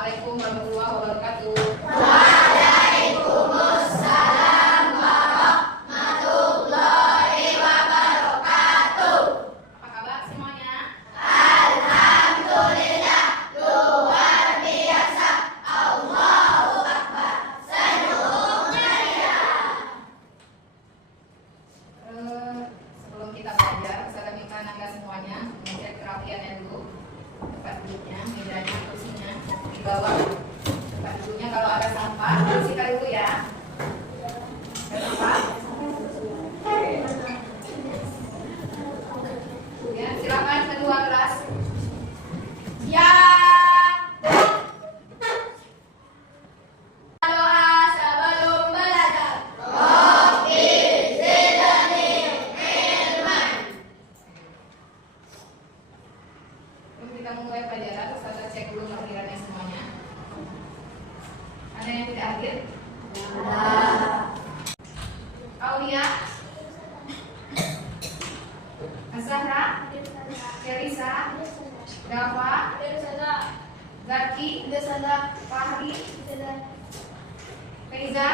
Assalamualaikum warahmatullahi wabarakatuh. Waalaikumsalam warahmatullahi wabarakatuh. Apa kabar semuanya? Alhamdulillah, luar biasa. Allahu Akbar. Senyum meriah. Sebelum kita belajar, saya minta anda semuanya mengecek kerapiannya dulu. Tempat duduknya, mejanya, kursinya di bawah. Tempat duduknya kalau ada sampah, bersihkan dulu ya. Ada sampah? Ya, silakan kedua kelas. Ya. Doa sebelum belajar. Rabbi zidni ilman. Sebelum kita mulai pelajaran, saya cek dulu kehadirannya semuanya. Ada yang tidak hadir? Aulia, Azahra, Teresa, Dafa, Zaki, Fahri, Feiza,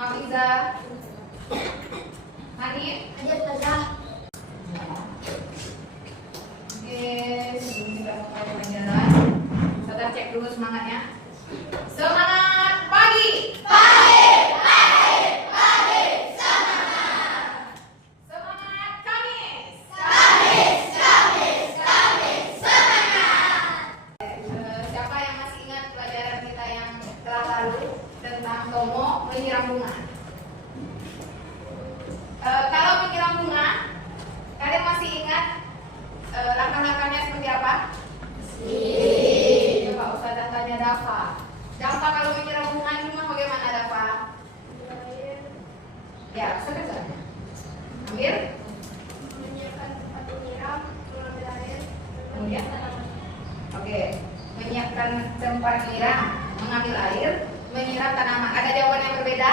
Hafiza, Hanif. Oke, sebelum kita mulai pelajaran, kita cek dulu semangatnya. Semangat pagi! Semangat Kamis! Siapa yang masih ingat pelajaran kita yang telah lalu tentang Tomo menyiram bunga? Kalau menyiram bunga, kalian masih ingat langkah-langkahnya seperti apa? Coba Ustazah tanya Dafa. Dafa kalau menyiram bunga di rumah bagaimana Dafa? Ya, sebentar. Ambil. Kemudian, oke, menyiapkan tempat nyiram, mengambil air, menyiram tanaman. Ada jawaban yang berbeda?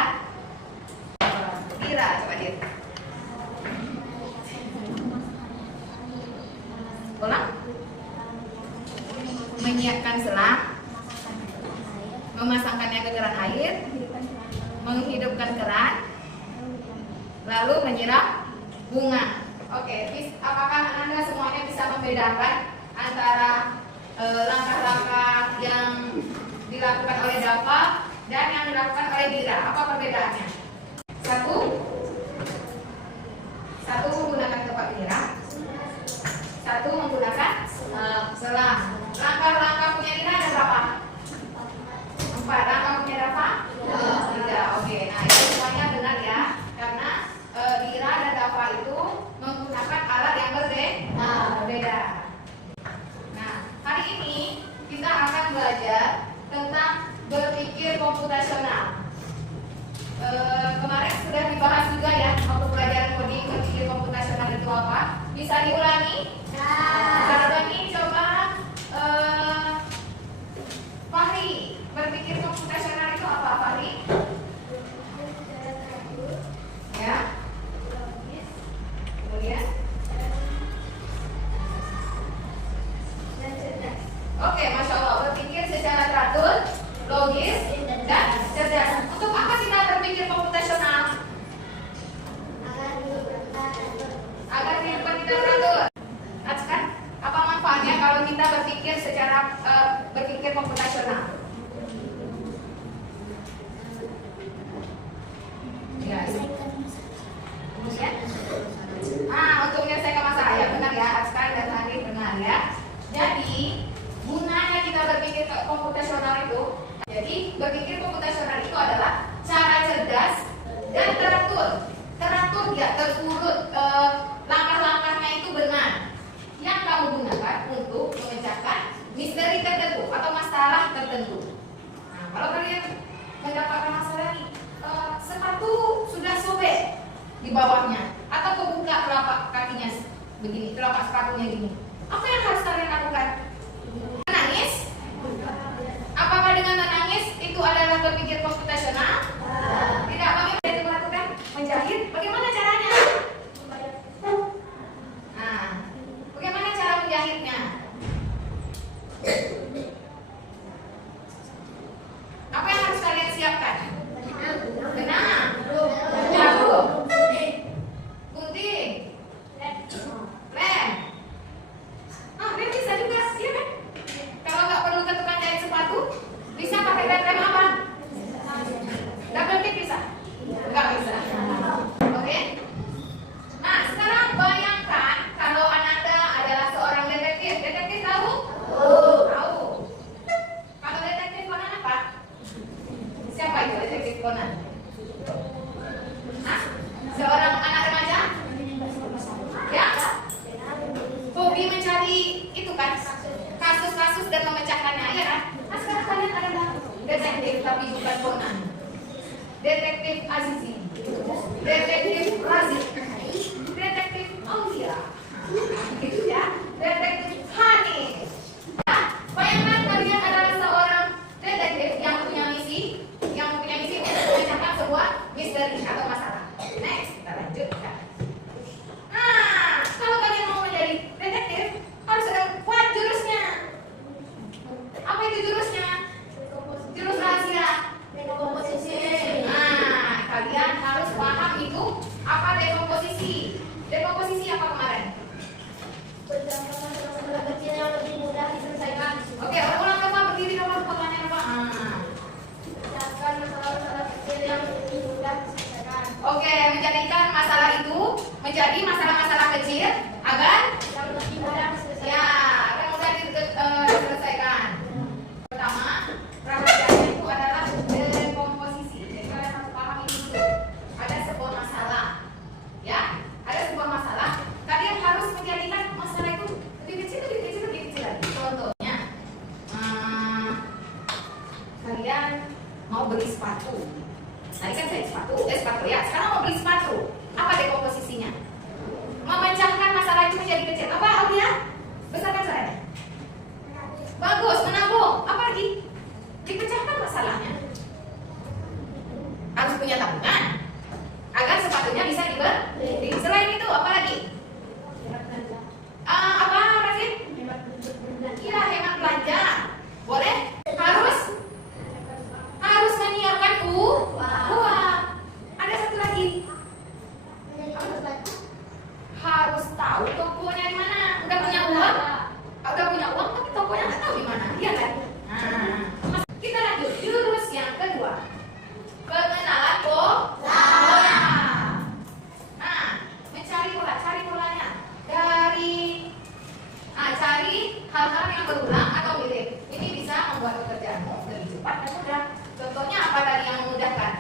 Dira, coba Dir. Ulang. Menyiapkan selang, memasangkannya ke keran air, menghidupkan keran, lalu menyiram bunga. Oke, apakah Anda semuanya bisa membedakan antara langkah-langkah yang dilakukan oleh Dafa dan yang dilakukan oleh Dira? Apa perbedaannya? Satu menggunakan tempat menyiram, satu menggunakan selang. Langkah-langkah punya Dira ada berapa? 4. Langkah punya Dafa? 3. Oke, nah itu semuanya benar ya, karena Dira dan Dafa itu menggunakan alat yang berbeda. Nah, hari ini kita akan belajar tentang berpikir komputasional. Kemarin sudah dibahas juga ya waktu pelajaran coding, berpikir komputasional itu apa? Bisa diulangi? Bisa diulangi, coba Fahri, berpikir komputasional itu apa Fahri? Ya. Kemudian? Oke, Masya Allah, berpikir secara teratur, logis, dan cerdas. Untuk apa kita berpikir komputasional? Agar kehidupan kita teratur. Kan? Apa manfaatnya kalau kita berpikir secara berpikir komputasional? Ya, kemudian? Untuk menyelesaikan masalah ya, benar ya, Askan dan Hanif benar ya. Jadi gunanya kita berpikir komputasional itu, jadi berpikir komputasional itu adalah cara cerdas dan teratur ya, terurut, langkah-langkahnya itu benar yang kamu gunakan untuk memecahkan misteri tertentu atau masalah tertentu. Nah, kalau kalian mendapatkan masalah ini, sepatu sudah sobek di bawahnya atau kebuka telapak kakinya begini, telapak sepatunya gini, apa yang harus kalian lakukan? Menangis? Apakah dengan menangis itu adalah berpikir komputasional? Tidak. Bagaimana itu melakukan? Menjahit? Bagaimana caranya? Nah, bagaimana cara menjahitnya? detektif tapi bukan Conan. Detektif Azizi, detektif Razi, detektif Aulia, gitu ya. Detektif Hani. Nah, bayangkan kalian adalah seorang detektif yang punya misi untuk memecahkan sebuah misteri atau masalah. Next, kita lanjutkan. Nah, kalau kalian mau menjadi detektif, harus ada kuat jurusnya. Apa itu jurusnya? Jurus rahasia. Dekomposisi. Nah, kalian harus paham itu apa dekomposisi. Dekomposisi apa kemarin? Berdasarkan masalah kecil yang lebih mudah diselesaikan. Oke, ulang apa berdiri apa pertanyaan apa? Berdasarkan masalah kecil yang lebih mudah diselesaikan. Oke, menjadikan masalah itu menjadi masalah-masalah kecil agar Yang lebih mudah diselesaikan. ya agar mudah diselesaikan. Pertama, rahasianya itu adalah dekomposisi. Jadi kalian harus paham ini dulu. Ada sebuah masalah, ya, ada sebuah masalah. Kalian harus menjadikan masalah itu lebih kecil lagi. Contohnya, kalian mau beli sepatu. Tadi kan saya sepatu ya. Sekarang mau beli sepatu. Apa dekomposisinya? Memecahkan masalah itu menjadi kecil. Apa Aulia? Besarkan suaranya. Bagus, menabung. Apa lagi? Dipecahkan masalahnya. Harus punya tabungan agar sepatunya bisa dibeli. Selain itu, apa lagi? Apa Razin? Iya, hemat belanja. Boleh? Harus menyiapkan uang. Ada satu lagi. Harus tahu tokonya di mana. Udah punya uang, tapi tokonya nggak tahu di mana. Iya kan? Nah, kita lanjut jurus yang kedua. Pengenalan pola. Nah, mencari pola, cari polanya cari hal-hal yang berulang atau mirip. Ini bisa membuat pekerjaanmu lebih cepat dan mudah. Contohnya apa tadi yang memudahkan?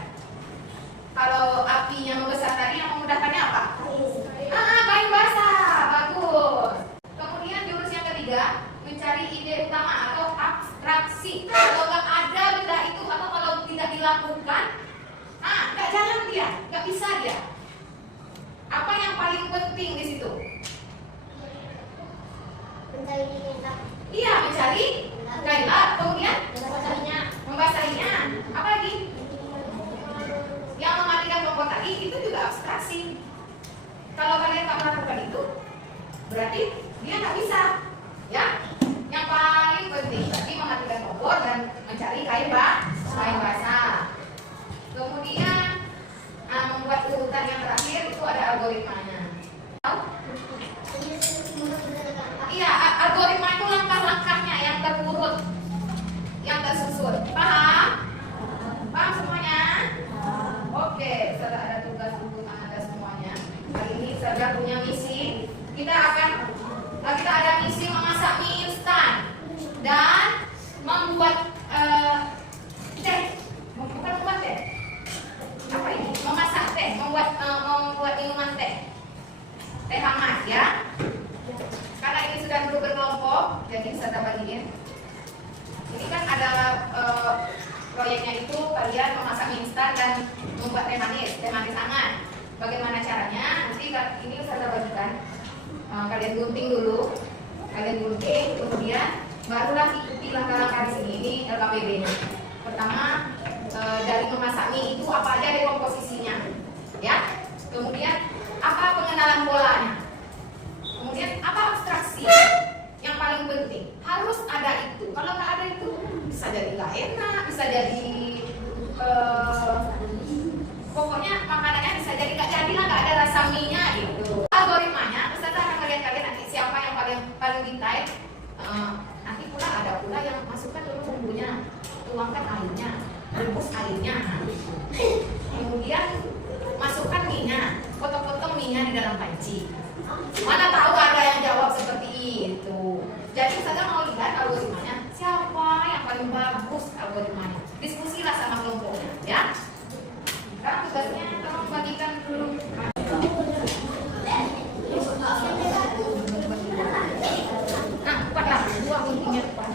Kalau apinya membesar tadi yang memudahkannya apa? Kain basah, bagus. Kemudian jurus yang ketiga, mencari ide utama atau abstraksi. Kalau nggak ada benda itu atau kalau tidak dilakukan, nggak jalan dia, nggak bisa dia. Apa yang paling penting di situ? Iya, mencari kain lap. Kemudian membasahinya. Apa lagi? Yang mematikan kompor tadi itu juga abstraksi. Kalau kalian tak melakukan itu, berarti dia nggak bisa, ya. Yang paling penting berarti mematikan kompor dan mencari kain basah. Kemudian membuat urutan yang terakhir itu ada algoritmanya. Tahu? Iya, algoritma itu langkah-langkahnya yang terurut, yang tersusun. Paham? Paham semuanya? Oke, setelah ada tugas untuk Anda semuanya. Hari ini saya punya misi. Kita ada misi memasak mie instan dan membuat teh. Bukan membuat teh. Apa ini? Memasak teh, membuat minuman teh. Teh hangat ya. Karena ini sudah dulu berkelompok, jadi saya bagiin. Ini kan ada proyeknya itu kalian memasak mie instan dan membuat teh manis hangat. Bagaimana caranya? Nanti ini saya bagikan. Kalian gunting dulu, kemudian barulah ikuti langkah-langkah di sini. Ini LKPD-nya. Pertama, dari memasak mie itu apa aja dekomposisinya, ya. Kemudian apa pengenalan polanya. Kemudian apa abstraksi? Yang paling penting harus ada itu. Kalau nggak ada itu bisa jadi nggak enak, bisa jadi pokoknya makanannya bisa jadi nggak jadilah, nggak ada rasa mie-nya gitu. Algoritmanya peserta akan melihat nanti siapa yang paling detail. Nanti pula ada pula yang masukkan dulu bumbunya, tuangkan airnya, rebus airnya. Kemudian masukkan mie-nya, potong-potong mie-nya di dalam panci. Mana tahu ada yang jawab seperti itu. Jadi saya mau lihat algoritmanya, siapa yang paling bagus algoritmanya. Diskusilah sama kelompoknya, ya. Sekarang tugasnya tolong bagikan dulu. Nah, 4 lah, 2 guntingnya depan.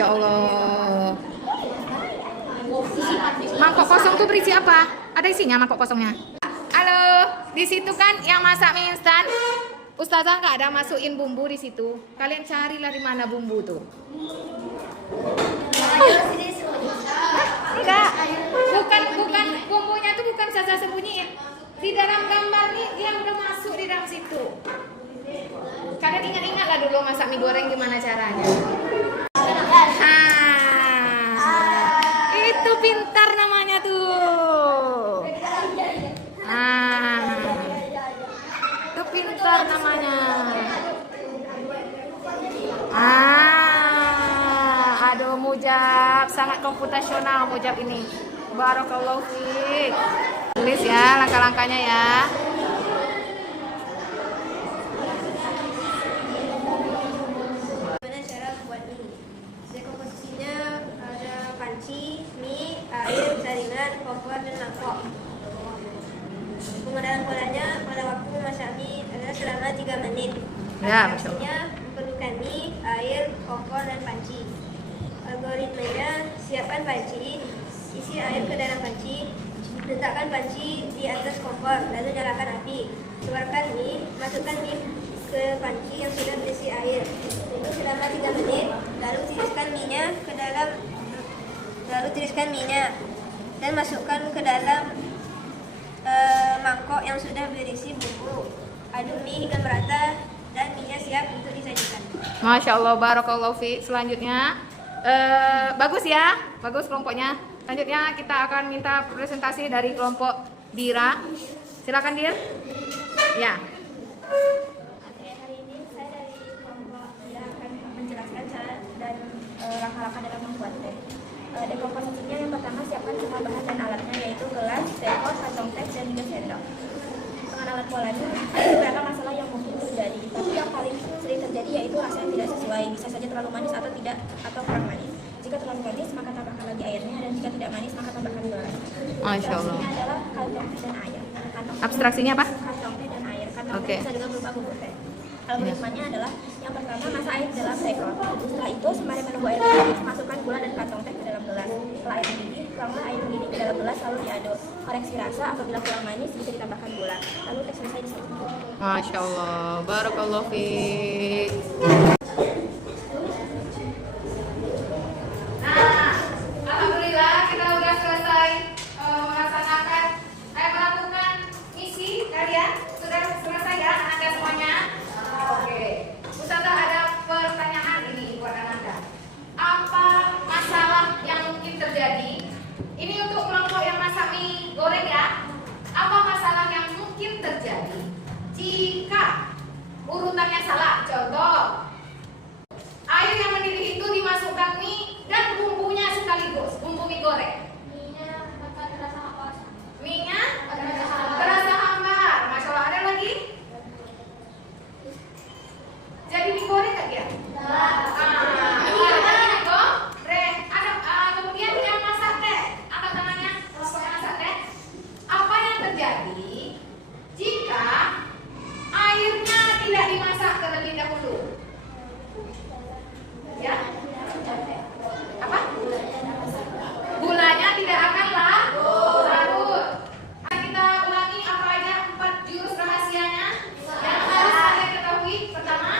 Masya Allah. Mangkok kosong tuh berisi apa? Ada isinya mangkok kosongnya? Halo, di situ kan yang masak mie instan. Ustazah nggak ada masukin bumbu di situ. Kalian carilah di mana bumbu tuh. Enggak, bukan bumbunya tuh bukan Ustazah sembunyiin. Di dalam gambar nih dia udah masuk di dalam situ. Kalian ingat-ingatlah dulu masak mie goreng gimana caranya. Itu pintar namanya tuh. Itu pintar namanya. Aduh Mujab, sangat komputasional Mujab ini. Barakallahu fiik. Tulis ya langkah-langkahnya ya. Gimana cara membuat mie? Komposisinya ada panci, mie, air, saringan, kompor, dan mangkok. Pengenalan polanya pada waktu memasak mie adalah selama 3 menit. Ya, Masya Allah. Artinya memerlukan mie, air, kompor, dan panci. Algoritmanya, siapkan panci, isi air ke dalam panci, letakkan panci di atas kompor, lalu nyalakan api. Keluarkan mie, masukkan mie ke panci yang sudah berisi air. Tunggu selama 3 menit, lalu tiriskan minyak dan masukkan ke dalam mangkok yang sudah berisi bumbu. Aduk mie hingga merata dan mie siap untuk disajikan. Masya Allah, barakallahu fi. Selanjutnya, bagus ya, bagus kelompoknya. Selanjutnya kita akan minta presentasi dari kelompok Dira. Silakan Dir. Ya. Oke, hari ini saya dari kelompok Dira akan menjelaskan cara dan langkah-langkah dalam membuat teh. Dekomposisinya yang pertama siapkan semua bahan dan alatnya, yaitu gelas, teko, kantong teh, dan juga sendok. Pengenalan polanya, ada beberapa masalah yang mungkin terjadi, tapi yang paling sering terjadi yaitu rasa yang tidak sesuai, bisa saja terlalu manis atau tidak atau kurang manis. Jika terlalu manis maka tambahkan lagi airnya, dan jika tidak manis maka tambahkan gula. Masya Allah. Abstraksinya adalah kantong teh dan air. Abstraksinya apa? Kantong teh dan air. Kantong Oke. teh bisa juga berupa bubuk teh. Algoritmanya adalah yang pertama masak air dalam teko. Setelah itu sembari menunggu air mendidih, masukkan gula dan kantong teh ke dalam gelas. Setelah air mendidih, tuanglah air mendidih ke dalam gelas lalu diaduk. Koreksi rasa, apabila kurang manis bisa ditambahkan gula. Lalu teh selesai disajikan. Masya Allah, barakallahu fiik. Nah, alhamdulillah kita udah selesai melaksanakan melakukan misi kalian. Sudah selesai ya Anda semuanya? Oke. Ustazah ada pertanyaan ini buat Anda. Apa masalah yang mungkin terjadi? Ini untuk kelompok yang masak mie goreng ya. Apa masalah yang mungkin terjadi jika urutannya salah? Contoh, air yang mendidih itu dimasukkan mie dan bumbunya sekaligus, bumbu mie goreng. Mie-nya akan terasa hambar. Mie-nya terasa hambar. Masya Allah, ada lagi? Jadi mie goreng nggak dia? Kemudian yang masak teh, angkat tangannya, kelompok yang masak teh. Apa yang terjadi jika airnya tidak dimasak terlebih dahulu? Ya? Apa? Gulanya tidak akan larut. Kita ulangi apa aja 4 jurus rahasianya yang harus kalian ketahui. Pertama,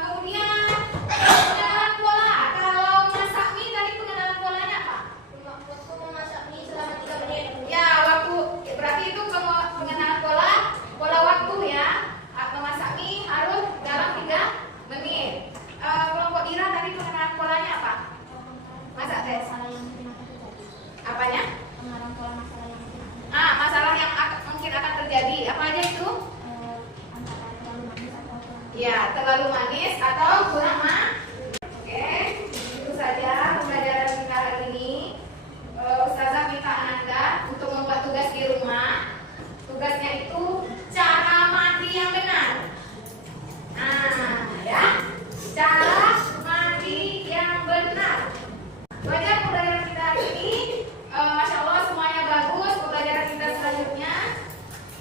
kemudian pengenalan pola. Kalau masak mie tadi pengenalan polanya apa? Waktu memasak mie selama 3 menit. Ya, waktu berarti itu pengenalan pola waktu ya. Memasak mie harus dalam 3 menit. Kelompok Dira tadi pengenalan polanya apa? Masak teh. Masalah yang mungkin akan terjadi. Apanya? Pengenalan pola masalah yang mungkin Masalah yang mungkin akan terjadi. Apa aja itu? antara terlalu manis atau kurang. Ya, terlalu manis atau kurang Oke, itu saja pembelajaran kita hari ini. Ustazah minta Anda untuk membuat tugas di rumah. Tugasnya itu cara mandi yang benar. Ya, cara mandi yang benar. Belajar pembelajaran kita hari ini, Masya Allah semuanya bagus. Pembelajaran kita selanjutnya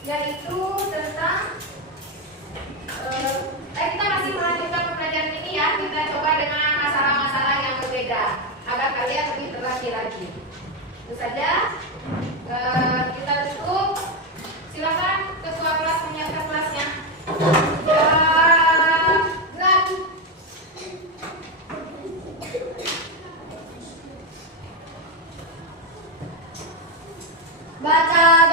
yaitu tentang kita masih melanjutkan pembelajaran ini ya. Kita coba dengan masalah-masalah yang berbeda agar kalian lebih terlatih lagi. Itu saja. Kita tutup. Silakan ketua kelas menyiapkan kelasnya. Ya, gerak. Baca